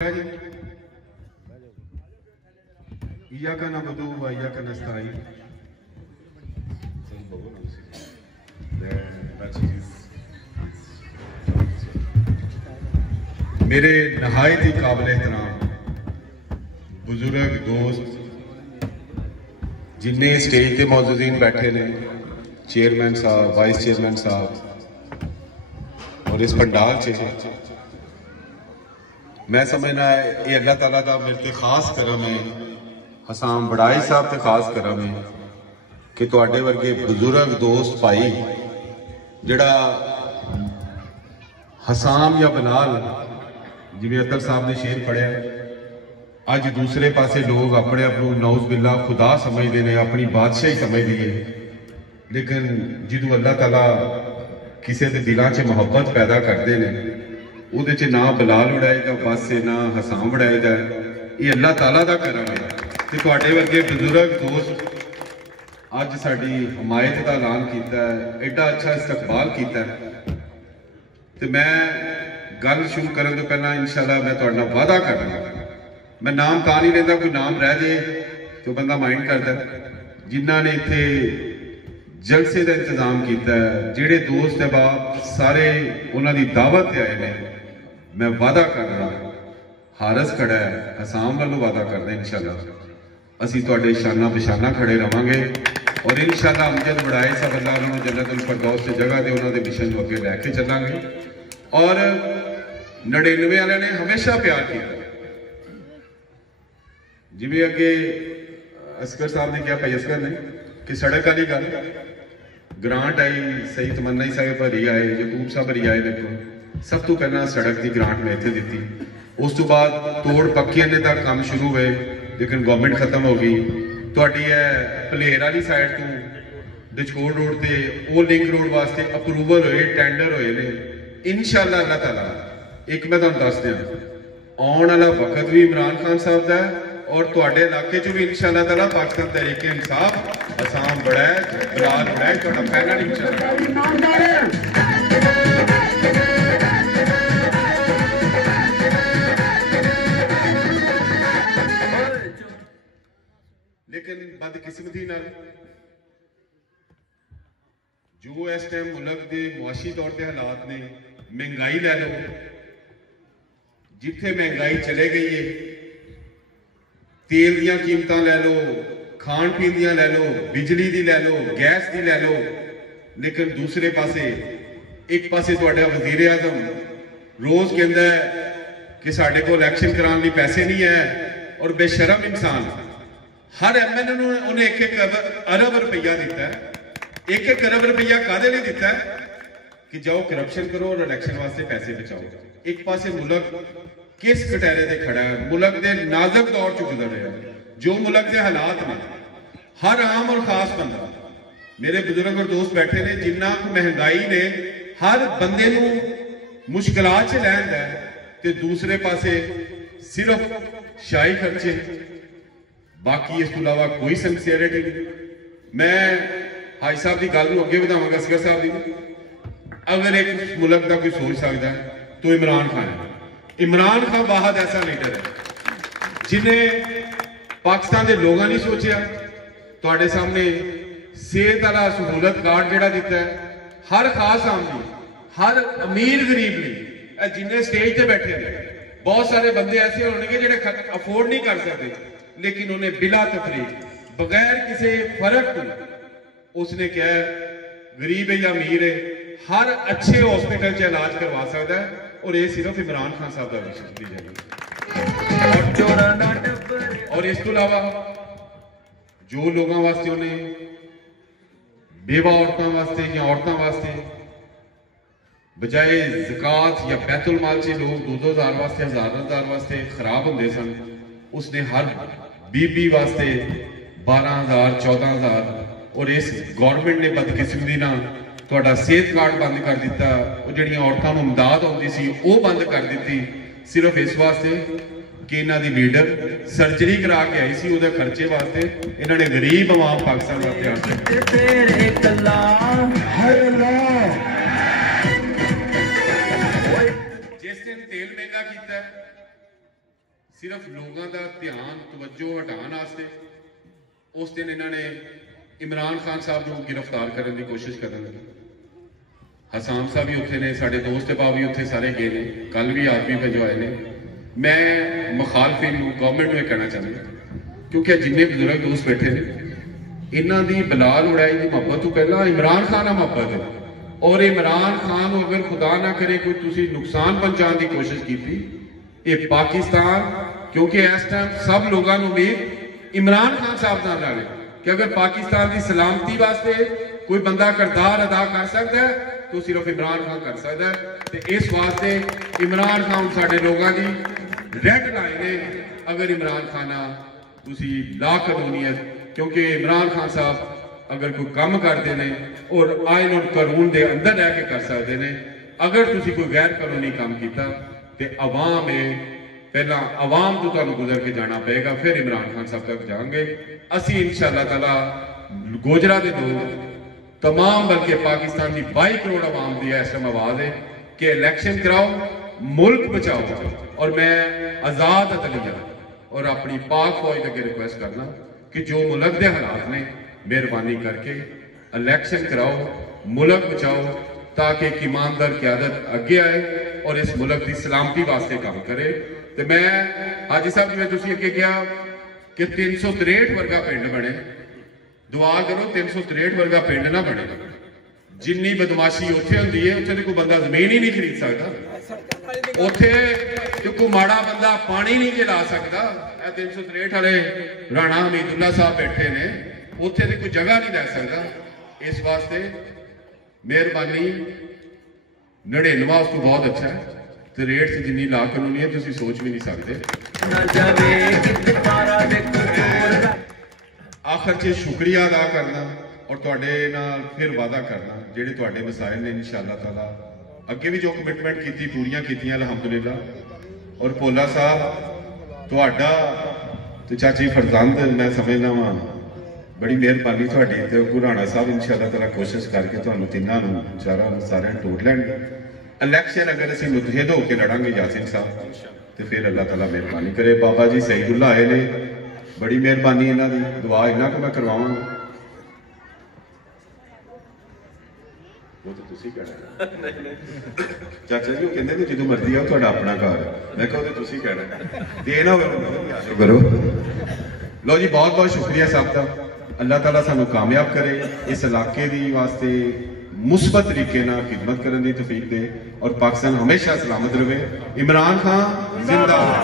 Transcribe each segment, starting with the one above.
इय्याका नअबुदु व इय्याका नस्तईन। मेरे नहायत ही काबिल एहतराम बुजुर्ग दोस्त जिन्ने स्टेज पे मौजूदीन बैठे ने, चेयरमैन साहब, वाइस चेयरमैन साहब और इस पंडाल से मैं समझना ये अल्लाह ताला का मेरे ते खास करम है, हसाम बड़ाई साहब ते खास करम है कि तुहाडे वर्गे बुजुर्ग दोस्त भाई जिहड़ा हसाम या बलाल जिवें अतर साहब ने शेर पढ़िया, अज दूसरे पासे लोग अपने आप को नौज बिल्ला खुदा समझते हैं, अपनी बादशाही समझती है। लेकिन जो अल्लाह ताला किसी के दिलों च मुहब्बत पैदा करते हैं उहदे च ना बलाल उड़ाईदा बस ना हसाम उड़ाईदा, ये अल्लाह ताला का करम है। तो तुहाडे वर्गे बुजुर्ग दोस्त अज साडी हमायत का ऐलान किया, एडा अच्छा इस्तकबाल किया। तो मैं गल शुरू करने तो पहला इंशाअल्लाह मैं तुहाडे नाल वादा करना, मैं नाम ता नहीं लेंदा, कोई नाम रह जाए तो बंदा माइंड करता, जिन्हों ने इत्थे जलसे का इंतजाम किया, जिहड़े दोस्त अहबाब सारे उन्होंने दावत आए ने, मैं वादा कर रहा हारस खड़ा है, हसाम वालों वादा करना इंशाअल्लाह असी तुहाडे शाना बशाना खड़े रहांगे और इंशाअल्लाह अमजद बड़ाई साहब अल्लाह उन्होंने जन्नतुल फिरदौस से जगह दे उन्होंने मिशन को अगे लैके चलांगे। और 99 वाले ने हमेशा प्यार किया, जिवें अगे असगर साहब ने कहा, भाई असगर ने कि सड़क वाली गल ग्रांट आई, सही तमन्ना साहब भरी आए, यकूब साहब भरी आए, देखो सब तो पहला सड़क की ग्रांट मैं इत्थे दी, उस तो बाद तोड़ पक्की ने तक काम शुरू हुए लेकिन गवर्नमेंट खत्म हो गई। तुहाडी है भलेर वाली साइड तो डिचकोड़ रोड से वो लिंक रोड वास्ते अप्रूवल होए, टेंडर होए ने। इंशाअल्लाह अल्लाह ताला एक मैं तुहानूं दस दियां आने वाला वक्त भी इमरान खान साहब का और तुहाडे इलाके च भी इंशाअल्लाह ताला पाकिस्तान तहरीक इंसाफ हसाम बड़ा है, बलाल बड़ा है, तुहाडा पहला इंशाअल्लाह। लेकिन बदकिस्मती नाल जो इस टाइम मुल्क के मुआशी तौर पर हालात ने, महंगाई लै लो, जिथे महंगाई चले गई है, तेल दियां कीमतां लै लो, खाण पीन दियां लै लो, बिजली दी लै लो, गैस दी लै लो। लेकिन दूसरे पासे एक पासे तुहाडा वजीर आजम रोज कहता है कि साडे कोल इलैक्शन कराने लई पैसे नहीं है, और बेशरम इंसान हर MLA नूं उन्हें 1-1 अरब रुपया दिता है। 1-1 अरब रुपया कादे लई दिता है कि जाओ करप्शन करो और इलैक्शन वास्ते पैसे बचाओ। एक पासे मुल्क किस कटहरे से खड़ा है, मुल्क के नाजुक दौर चु गुजर रहा है, जो मुल्क के हालात ने हर आम और खास बंदा, मेरे बुजुर्ग और दोस्त बैठे ने, जिन्ना महंगाई ने हर बंदे नूं मुश्किलात च लैंदा है, ते दूसरे पासे सिर्फ शाही खर्चे, बाकी इस तो इलावा कोई सिंसियरिटी नहीं। मैं हाई साहब की गल नूं अगे वधावांगा, असगर साहब की, अगर एक मुल्क का कोई सोच सकता है तो इमरान खान है। इमरान खान वाहद ऐसा लीडर है जिन्हें पाकिस्तान के लोगों ने सोचा। तुहाडे सामने सेहत वाला सहूलत कार्ड जिहड़ा दिता है हर खास आदमी, हर अमीर गरीब ने, जिन्हें स्टेज पे बैठे हैं बहुत सारे बंदे ऐसे होंगे जिहड़े अफोर्ड नहीं कर सकते, लेकिन उन्हें बिला तफरीक बगैर किसी फर्क उसने क्या गरीब है या अमीर है हर अच्छे हॉस्पिटल च इलाज करवा सकता है, और ये सिर्फ इमरान खान साहब का विशेष दी जाएगी। और इस तो इलावा जो लोगों वास्ते उन्हें बेवा औरतों वास्ते या औरतों वास्ते बजाय ज़कात या बैतुल माल से लोग 2-2 हज़ार वास्ते 1000 वास्ते खराब होंगे सन, उसने हर बीबी वास्ते 12,000 14,000, और इस गौरमेंट ने बदकिस्मती ना तुहाडा सेहत कार्ड बंद कर दिता, वो जिहड़ियां औरतां नूं इमदाद आउंदी सी वो बंद कर दी, सिर्फ इस वास्ते कि इन्हां दी लीडर सर्जरी करा के आई सी, उहदे खर्चे वास्ते इन्हां ने गरीब आवाम पाकिस्तान वास्ते जिस दिन तेल महंगा किया सिर्फ लोगों का ध्यान तवज्जो हटाने वास्ते उस दिन इन्होंने इमरान खान साहब को गिरफ्तार करने की कोशिश कर लगी। हसान साहब भी उत्थे ने, साढ़े दोस्त भाव भी उत्थे सारे गए ने, कल भी आदमी भिजवाए ने। मैं मुखालफिन गवर्नमेंट में कहना चाहता क्योंकि जिन्ने बुजुर्ग दोस्त बैठे ने इन्हों की बिलाल उड़ाई की मुहब्बत तो पहला इमरान खान का मुहब्बत है। और इमरान खान को अगर खुदा ना करे कोई तुसी नुकसान पहुंचाने की कोशिश की, ये पाकिस्तान, क्योंकि इस टाइम सब लोगों को उम्मीद इमरान खान साहब नाल है कि अगर पाकिस्तान की सलामती वास्ते कोई बंदा किरदार अदा कर सकता है तो सिर्फ इमरान खान कर सकता है। तो इस वास्ते इमरान खान साडे लोगों की रेड लाइन है। अगर इमरान खान तुसी ला कानूनीयत, क्योंकि इमरान खान साहब अगर कोई काम करते हैं और आइन और कानून के अंदर रह के कर सकते हैं। अगर तुसी कोई गैर कानूनी काम किया तो अवाम है, पहला अवाम तो तुहानू गुजर के जाना पेगा, फिर इमरान खान साहब तक जाएंगे। असी इंशाअल्लाह ताला गोजरा के लोग तमाम, बल्कि पाकिस्तान की 22 करोड़ अवाम की इस टाइम आवाज है कि इलेक्शन कराओ, मुल्क बचाओ। और मैं आजाद अदलिया और अपनी पाक फौज अगे रिक्वेस्ट करना कि जो मुल्क के हालात ने मेहरबानी करके इलेक्शन कराओ, मुल्क बचाओ, ताकि एक ईमानदार क्यादत अगे आए और इस मुल्क की सलामती वास्ते काम करे। तो मैं हाजी साहब जिवें तुसीं अगे कहा कि 363 वर्गा पिंड बने, दुआ करो 363 वर्गा पिंड ना बने। जिन्नी बदमाशी उत्थे हुंदी है उत्थे कोई बंदा जमीन ही नहीं खरीद सकता, उत्थे कोई माड़ा बंदा पानी नहीं चला सकता। 363 वाले राणा हमीदुल्ला साहब बैठे ने, उत्थे तो कोई जगह नहीं लै सकता। इस वास्ते मेहरबानी 99 उसको बहुत अच्छा है, तो रेट से जिन्नी ला कानूनी है तुम सोच भी नहीं सकते। आखिर च शुक्रिया अदा करना और तुहाडे नाल फिर वादा करना जिहड़े तुहाडे मसाइल ने इंशाअल्लाह ताला अगे भी जो कमिटमेंट की पूरियां कीतियां अल्हम्दुलिल्लाह। और भोला साहब तुहाडा तो चाची फरजंद मैं समझना वा बड़ी मेहरबानी तुहाडी, ते गुराना साहब इंशाअल्लाह ताला कोशिश करके तुहानू तिन्हां नू चारां नू सारिआं नू तोड़ लैणगे। इलैक्शन अगर असीं मुतहिद होकर लड़ांगे यासिन साहब तो फिर अल्लाह ताला मेहरबानी करे। बाबा जी सईदुल्ला आए ने, बड़ी मेहरबानी इन्हां दी, दुआ इन्हां को मैं करवावांगा। वो तो तुसीं कहना चाचा जी, वो कहंदे ने जो मर्जी आओ तुहाडा अपना घर, मैं कहा तो तुसीं कहना ते ना करो। लो जी, बहुत बहुत शुक्रिया साहब का। अल्लाह ताला सानू कामयाब करे, इस इलाके दी वास्ते मुस्बत तरीके ना खिदमत करने की तौफीक दे और पाकिस्तान हमेशा सलामत रहे। इमरान खान जिंदाबाद।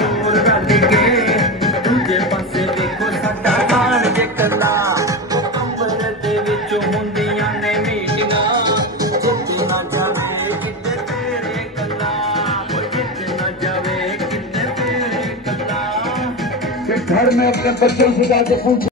घर में अपने बच्चों से जाके पूछ